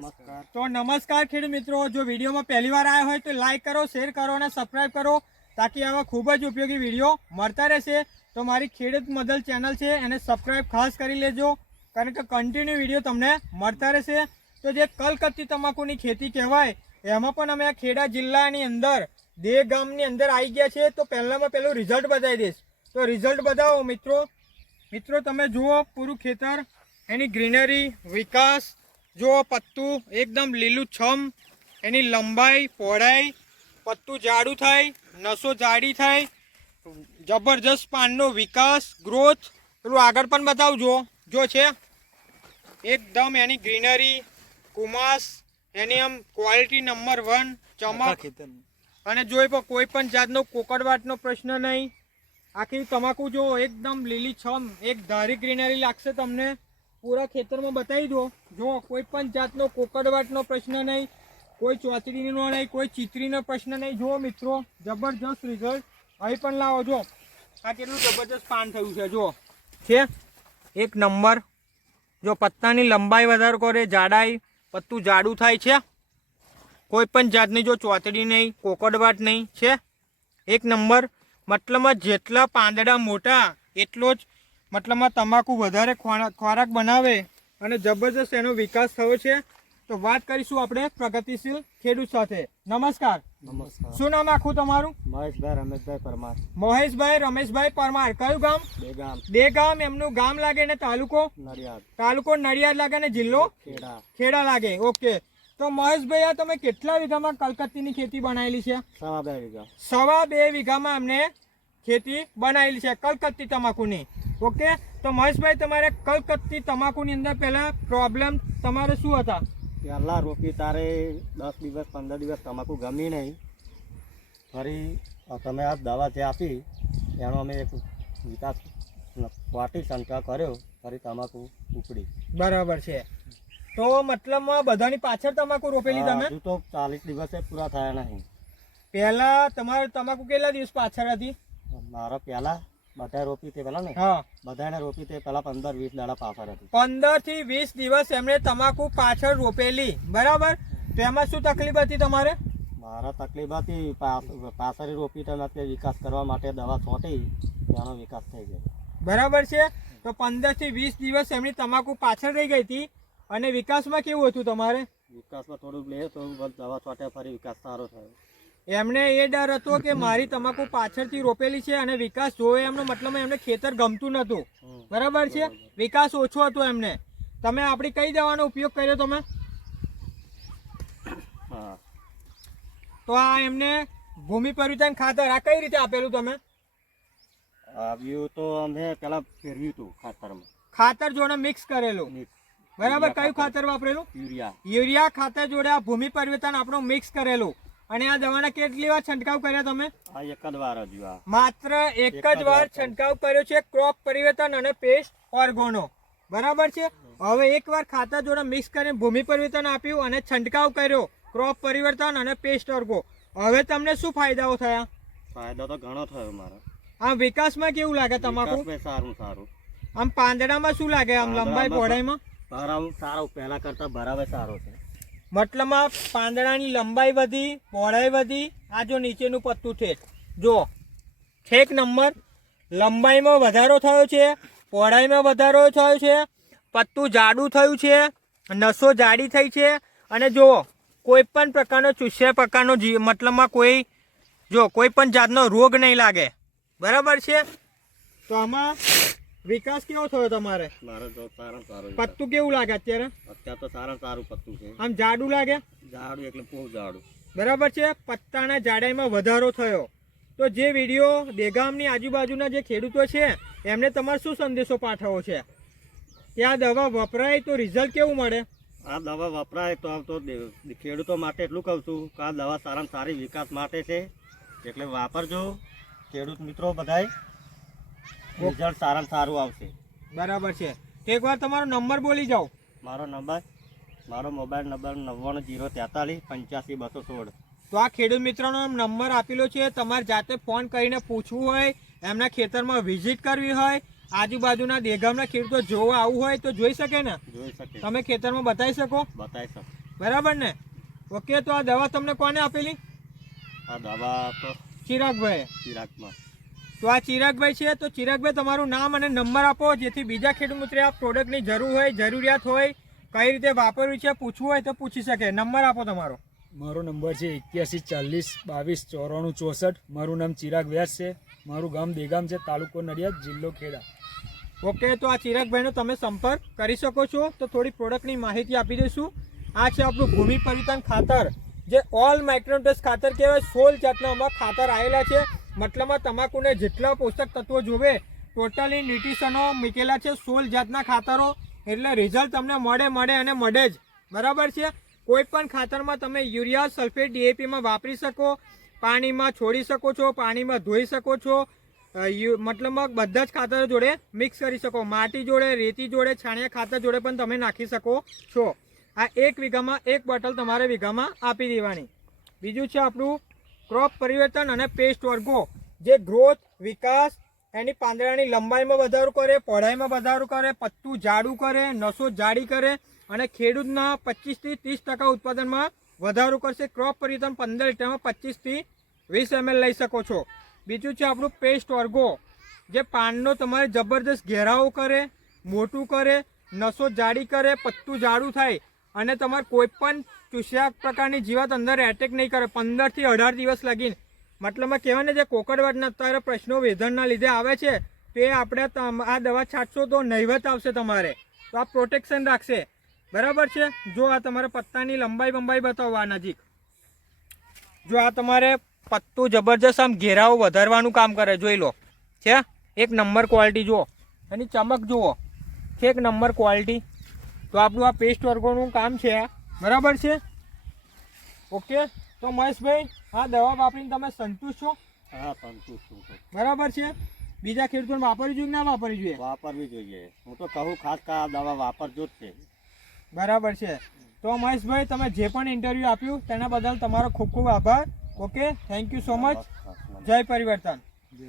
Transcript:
નમસ્કાર. તો નમસ્કાર ખેડૂત મિત્રો. જો વિડીયોમાં પહેલી વાર આવ્યા હોય તો લાઈક કરો શેર કરો અને સબસ્ક્રાઈબ કરો તાકી આવા ખૂબ જ ઉપયોગી વીડિયો મળતા રહેશે. તો મારી ખેડૂત મદલ ચેનલ છે, એને સબસ્ક્રાઈબ ખાસ કરી લેજો. કારણ કે કન્ટિન્યુ વીડિયો તમને મળતા રહેશે. તો જે કલકત્તી તમાકુની ખેતી કહેવાય, એમાં પણ અમે આ ખેડા જિલ્લાની અંદર દેહ ગામની અંદર આવી ગયા છે. તો પહેલામાં પહેલું રિઝલ્ટ બતાવી દઈશ. તો રિઝલ્ટ બતાવો મિત્રો. મિત્રો, તમે જુઓ, પૂરું ખેતર, એની ગ્રીનરી વિકાસ જુઓ પત્તું એકદમ લીલું છમ એની લંબાઈ પહોળાઈ પત્તું જાડું થાય નસો જાડી થાય જબરજસ્ત પાનનો વિકાસ ગ્રોથ પેલું આગળ પણ બતાવજો. જો છે એકદમ એની ગ્રીનરી કુમાસ એની આમ ક્વોલિટી નંબર વન ચમક. અને જોઈ પણ કોઈ પણ જાતનો કોકડવાટનો પ્રશ્ન નહીં. આખી તમાકુ જો એકદમ લીલી છમ એક ધારી ગ્રીનરી લાગશે તમને. પૂરા ખેતરમાં બતાવી દો. જો કોઈ પણ જાતનો કોકડવાટનો પ્રશ્ન નહીં, કોઈ ચોચડીનો નહીં, કોઈ ચીતરીનો પ્રશ્ન નહીં. જુઓ મિત્રો, જબરજસ્ત રિઝલ્ટ અહીં પણ લાવો, જો. આ કેટલું જબરજસ્ત પાન થયું છે જો છે? એક નંબર. જો પત્તાની લંબાઈ વધારો કરે, જાડાઈ, પત્તું જાડું થાય છે. કોઈ પણ જાતની જો ચોતડી નહીં, કોકડવાટ નહીં, છે? એક નંબર. મતલબમાં જેટલા પાંદડા મોટા, એટલો જ મતલબમાં તમાકુ વધારે ખોરા- ખોરાક બનાવે અને જબરજસ્ત એનો વિકાસ થયો છે. તો વાત કરીશું આપણે પ્રગતિશીલ ખેડૂત સાથે. નમસ્કાર. નમસ્કાર. શું નામ આખું તમારું? મહેશભાઈ રમેશભાઈ પરમાર. મહેશભાઈ રમેશભાઈ પરમાર. કયું ગામ? દેગામ બે ગામ એમનું ગામ લાગે ને તાલુકો? નડિયાદ. તાલુકો નડિયાદ લાગે ને જિલ્લો? ખેડા. ખેડા લાગે. ઓકે. તો મહેશભાઈ આ તમે કેટલા વીઘામાં કલકત્તીની ખેતી બનાવેલી છે? સવા બે વીઘા. સવા બે વીઘામાં એમને ખેતી બનાવેલી છે કલકત્તી તમાકુની. ઓકે? તો મહેશભાઈ તમારે કલકત્તી તમાકુની અંદર પહેલા પ્રોબ્લેમ તમારે શું હતા? પહેલા રોપી તારે દસ દિવસ પંદર દિવસ તમાકુ ગમી નહીં. ફરી તમે આ દવા જે આપી એનો અમે એક વિકાસ વાટી શંકા કર્યો ફરી તમાકુ ઉપડી. બરાબર છે. તો મતલબમાં બધાની પાછળ તમાકુ રોપેલી તમે? તો ચાલીસ દિવસે પૂરા થયા નહીં. પહેલા તમારે તમાકુ કેટલા દિવસ પાછળ હતી? મારા પહેલા બધા રોપી તે પહેલા ને? હા. બધાને રોપી તે પેલા પંદર વીસ દાડા પાછળ હતી. પંદરથી વીસ દિવસ એમણે તમાકુ પાછળ રોપેલી. બરાબર? તો એમાં શું તકલીફ હતી તમારે? મારા તકલીફ હતી પાછળ રોપી તો નથી વિકાસ કરવા માટે દવા છોટી તેનો વિકાસ થઈ ગયો. બરાબર છે? તો પંદરથી વીસ દિવસ એમની તમાકુ પાછળ રહી ગઈ હતી. અને વિકાસમાં કેવું હતું તમારે? વિકાસમાં થોડુંક લે થોડું દવા છોટે ફરી વિકાસ સારો થયો. એમને એ ડર હતો કે મારી તમાકુ પાછળથી રોપેલી છે અને વિકાસ જોવે એમનો મતલબ એમને ખેતર ગમતું નહોતું. બરાબર છે? વિકાસ ઓછો હતો એમને. તમે આપણી કઈ દવાનો ઉપયોગ કર્યો તમે? તો આ એમને ભૂમિ પરિવર્તન ખાતર આ કઈ રીતે આપેલું તમે? આવ્યું તો અમે પેલા ફેરવ્યું હતું ખાતરમાં. ખાતર જોડે મિક્સ કરેલું. બરાબર? કયું ખાતર. વાપરેલું? યુરિયા. યુરિયા ખાતર જોડે આ ભૂમિ પરિવર્તન આપણું મિક્સ કરેલું. અને આ દવાના કેટલી વાર છંટકાવ કર્યા તમે? આ એક જ વાર જ માત્ર એક જ વાર છંટકાવ કર્યો છે ક્રોપ પરિવર્તન અને પેસ્ટ ઓર્ગોનો. બરાબર છે? હવે એકવાર ખાતર જોડે મિક્સ કરીને ભૂમિ પરિવર્તન આપ્યું અને છંટકાવ કર્યો. ક્રોપ પરિવર્તન અને પેસ્ટ ઓર્ગો. હવે તમને શું ફાયદાઓ થયા? ફાયદો તો ઘણો થયો મારો. આમ વિકાસમાં કેવું લાગે તમાકુ? સારું સારું. આમ પાંદડામાં શું લાગે? આમ લંબાઈ પહોળાઈમાં? ભરાવ સારો પહેલા કરતા ભરાવે સારો છે. મતલબમાં પાંદડાની લંબાઈ વધી, પહોળાઈ વધી, આ જો નીચેનું પત્તું છે. જો, છેક નંબર, લંબાઈમાં વધારો થયો છે, પહોળાઈમાં વધારો થયો છે, પત્તું જાડું થયું છે, નસો જાડી થઈ છે, અને જુઓ કોઈ પણ પ્રકારનો ચૂસ્યા પ્રકારનો જી, મતલબમાં કોઈ, જો કોઈ પણ જાતનો રોગ નહીં લાગે. બરાબર છે? તો આમાં વિકાસ કેવો થયો તમારે? મારો તો સારા સારું. પત્તું કેવું લાગે અત્યારે? અત્યારે તો સારા સારું પત્તું છે. આમ જાડું લાગે? ઝાડું એટલે બહુ જાડું. બરાબર છે. પત્તાના જાડાઈમાં વધારો થયો. તો જે વીડિયો દેગામની આજુબાજુના જે ખેડૂતો છે એમને તમારે શું સંદેશો પાઠવવો છે? કે આ દવા વપરાય તો રિઝલ્ટ કેવું મળે? આ દવા વપરાય તો આમ તો ખેડૂતો માટે એટલું કહું છું કે આ દવા સારામાં સારી વિકાસ માટે છે. એટલે વાપરજો. ખેડૂત મિત્રો બધાય રિઝલ્ટ સારામાં સારું આવશે. બરાબર છે. એકવાર તમારો નંબર બોલી જાઓ. મારો નંબર મારો મોબાઈલ નંબર નવ્વાણું જીરો તેતાલીસ પંચ્યાસી બસો સોળ. તો આ ખેડૂત મિત્રોનો નંબર આપેલો છે. તમારે જાતે ફોન કરીને પૂછવું હોય એમના ખેતરમાં વિઝિટ કરવી હોય આજુબાજુના દેગામના ખેડૂતો જોવા આવવું હોય તો જોઈ શકે ને? જોઈ શકે. તમે ખેતરમાં બતાવી શકો? બતાવી શકો. બરાબર ને? ઓકે તો આ દવા તમને કોને આપેલી? આ દવા તો ચિરાગભાઈ ચિરાગમાં. તો આ ચિરાગભાઈ છે. તો ચિરાગભાઈ તમારું નામ અને નંબર આપો જેથી બીજા ખેડૂત મિત્રે આ પ્રોડક્ટની જરૂર હોય જરૂરિયાત હોય કઈ રીતે વાપરવી છે પૂછવું હોય તો પૂછી શકે. નંબર આપો તમારો. મારો નંબર છે એક્યાસી ચાલીસ બાવીસ ચોરાણું ચોસઠ. મારું નામ ચિરાગ વ્યાસ છે. મારું ગામ દેગામ છે તાલુકો નડિયાદ જિલ્લો ખેડા. ઓકે તો આ ચિરાગભાઈનો તમે સંપર્ક કરી શકો છો. તો થોડી પ્રોડક્ટની માહિતી આપી દઈશું. આ છે આપણું ભૂમિ પરિવર્તન ખાતર. જે ઓલ માઇક્રોન્ટસ ખાતર કહેવાય સોલ જાતના અમારા ખાતર આવેલા છે. મતલબમાં તમાકુને જેટલા પોષક તત્વો જોવે ટોટલી ન્યુટ્રિશનો મૂકેલા છે સોળ જાતના ખાતરો. એટલે રિઝલ્ટ તમને મળે મળે અને મળે જ. બરાબર છે? કોઈ પણ ખાતરમાં તમે યુરિયા સલ્ફેટ ડીએપીમાં વાપરી શકો, પાણીમાં છોડી શકો છો, પાણીમાં ધોઈ શકો છો મતલબમાં બધા જ ખાતર જોડે મિક્સ કરી શકો. માટી જોડે, રેતી જોડે, છાણિયા ખાતર જોડે પણ તમે નાખી શકો છો. આ એક વીઘામાં, એક બોટલ તમારે વીઘામાં આપી દેવાની. બીજું છે આપણું ક્રોપ પરિવર્તન અને પેસ્ટ વર્ગો, જે ગ્રોથ, વિકાસ, એની પાંદડાની લંબાઈમાં વધારો કરે, પહોળાઈમાં વધારો કરે, પત્તું જાડું કરે, નસો જાડી કરે અને ખેડૂતના પચીસથી ત્રીસ ટકા ઉત્પાદનમાં વધારો કરશે. ક્રોપ પરિવર્તન પંદર લીટરમાં પચીસથી વીસ એમએલ લઈ શકો છો. બીજું છે આપણું પેસ્ટ વર્ગો, જે પાનનો તમારે જબરદસ્ત ઘેરાવો કરે, મોટું કરે, નસો જાડી કરે, પત્તું જાડું થાય અને તમારે કોઈ પણ ચૂસ્યા પ્રકારની જીવાત અંદર એટેક નહીં કરે. પંદરથી અઢાર દિવસ લગીને. મતલબમાં કહેવાય ને જે કોકડવાડના અત્યારે પ્રશ્નો વેધનના લીધે આવે છે, તે આપણે આ દવા છાંટશો તો નહીવત આવશે તમારે. તો આ પ્રોટેક્શન રાખશે. બરાબર છે? જો આ તમારે પત્તાની લંબાઈ બંબાઈ બતાવો આ નજીક. જો આ તમારે પત્તું જબરજસ્ત આમ ઘેરાવો વધારવાનું કામ કરે, જોઈ લો. છે? એક નંબર ક્વોલિટી જુઓ. એની ચમક જુઓ. છે એક નંબર ક્વોલિટી તો આપણું આ પેસ્ટ વર્ગોનું કામ છે આ. બરાબર છે? ઓકે તો મહેશભાઈ આ દવા વાપરીને તમે સંતુષ્ટ છો? હા સંતુષ્ટ છું બરાબર છે? બીજા ખેડૂતોને વાપરવી જોઈએ ના વાપરવી જોઈએ? વાપરવી જોઈએ. હું તો કહું ખાસ કે આ દવા વાપરજો જ છે બરાબર છે. તો મહેશભાઈ તમે જે પણ ઇન્ટરવ્યૂ આપ્યું તેના બદલ તમારો ખૂબ ખૂબ આભાર. Okay? Thank you so much. જય પરિવર્તન. જય